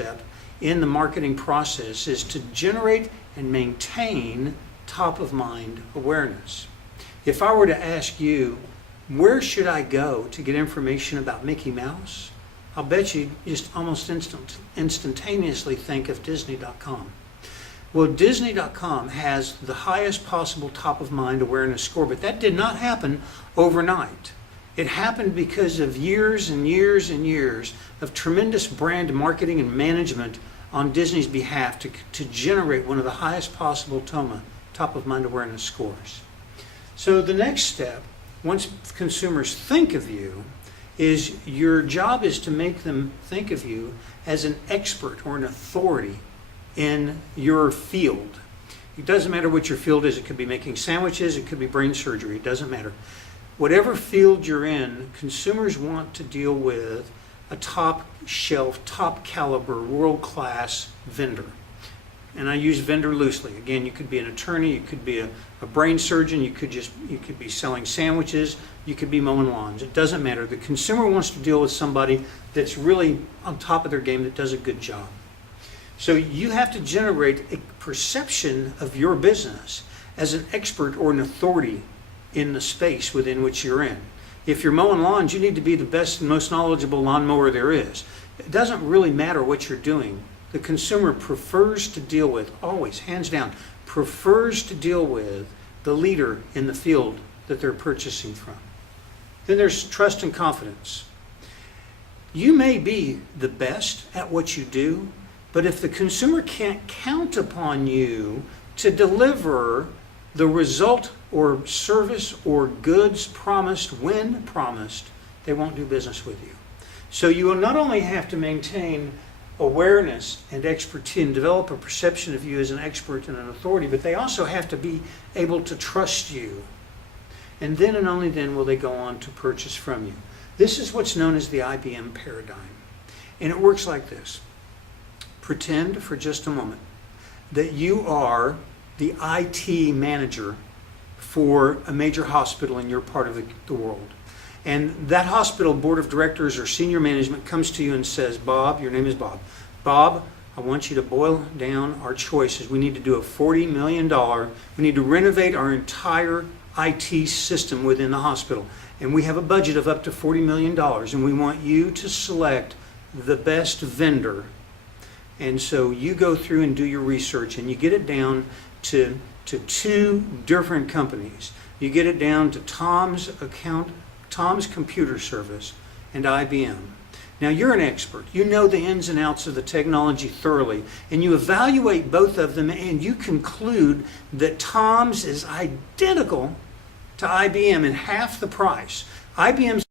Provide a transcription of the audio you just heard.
step in the marketing process is to generate and maintain top of mind awareness. If I were to ask you, where should I go to get information about Mickey Mouse? I'll bet you just almost instantaneously think of Disney.com. Well, Disney.com has the highest possible top of mind awareness score, but that did not happen overnight. It happened because of years and years and years of tremendous brand marketing and management on Disney's behalf to generate one of the highest possible top of mind awareness scores. So the next step, once consumers think of you, is your job is to make them think of you as an expert or an authority in your field. It doesn't matter what your field is. It could be making sandwiches, it could be brain surgery, it doesn't matter. Whatever field you're in, consumers want to deal with a top shelf, top caliber, world-class vendor. And I use vendor loosely. Again, you could be an attorney, you could be a brain surgeon, you could be selling sandwiches, you could be mowing lawns. It doesn't matter. The consumer wants to deal with somebody that's really on top of their game, that does a good job. So you have to generate a perception of your business as an expert or an authority in the space within which you're in. If you're mowing lawns, you need to be the best and most knowledgeable lawnmower there is. It doesn't really matter what you're doing. The consumer prefers to deal with, always, hands down, prefers to deal with the leader in the field that they're purchasing from. Then there's trust and confidence. You may be the best at what you do, but if the consumer can't count upon you to deliver the result or service or goods promised when promised, they won't do business with you. So you will not only have to maintain awareness and expertise and develop a perception of you as an expert and an authority, but they also have to be able to trust you. And then and only then will they go on to purchase from you. This is what's known as the Ibm Paradigm. And it works like this. Pretend for just a moment that you are the IT manager for a major hospital in your part of the world. And that hospital board of directors or senior management comes to you and says, Bob, your name is Bob. Bob, I want you to boil down our choices. We need to do a $40 million, we need to renovate our entire IT system within the hospital. And we have a budget of up to $40 million, and we want you to select the best vendor. And so you go through and do your research, and you get it down to two different companies. You get it down to Tom's Computer Service and IBM. Now you're an expert. You know the ins and outs of the technology thoroughly, and you evaluate both of them, and you conclude that Tom's is identical to IBM in half the price. IBM's